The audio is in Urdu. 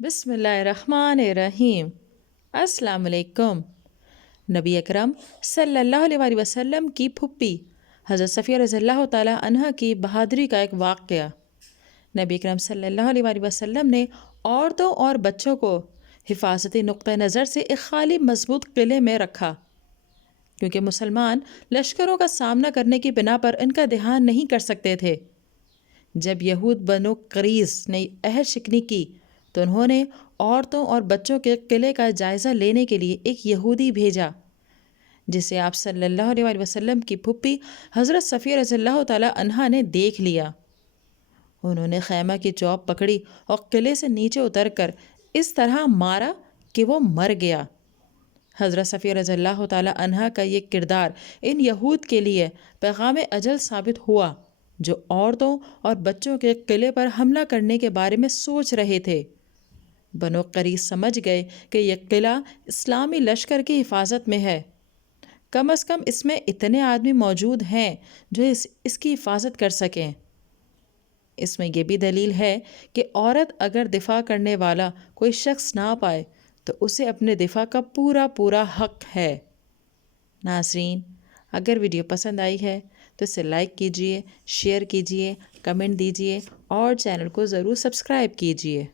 بسم اللہ الرحمن الرحیم۔ السلام علیکم۔ نبی اکرم صلی اللہ علیہ وآلہ وسلم کی پھپھی حضرت صفیہ رضی اللہ تعالیٰ عنہ کی بہادری کا ایک واقعہ۔ نبی اکرم صلی اللہ علیہ وآلہ وسلم نے عورتوں اور بچوں کو حفاظتی نقطہ نظر سے ایک خالی مضبوط قلعے میں رکھا، کیونکہ مسلمان لشکروں کا سامنا کرنے کی بنا پر ان کا دھیان نہیں کر سکتے تھے۔ جب یہود بنو قریظ نے عہد شکنی کی تو انہوں نے عورتوں اور بچوں کے قلعے کا جائزہ لینے کے لیے ایک یہودی بھیجا، جسے آپ صلی اللہ علیہ وآلہ وسلم کی پھپھی حضرت صفیہ رضی اللہ تعالیٰ عنہا نے دیکھ لیا۔ انہوں نے خیمہ کی چوب پکڑی اور قلعے سے نیچے اتر کر اس طرح مارا کہ وہ مر گیا۔ حضرت صفیہ رضی اللہ تعالیٰ عنہا کا یہ کردار ان یہود کے لیے پیغام اجل ثابت ہوا، جو عورتوں اور بچوں کے قلعے پر حملہ کرنے کے بارے میں سوچ رہے تھے۔ بنو قریظ سمجھ گئے کہ یہ قلعہ اسلامی لشکر کی حفاظت میں ہے، کم از کم اس میں اتنے آدمی موجود ہیں جو اس کی حفاظت کر سکیں۔ اس میں یہ بھی دلیل ہے کہ عورت اگر دفاع کرنے والا کوئی شخص نہ پائے تو اسے اپنے دفاع کا پورا حق ہے۔ ناظرین، اگر ویڈیو پسند آئی ہے تو اسے لائک کیجئے، شیئر کیجئے، کمنٹ دیجئے اور چینل کو ضرور سبسکرائب کیجئے۔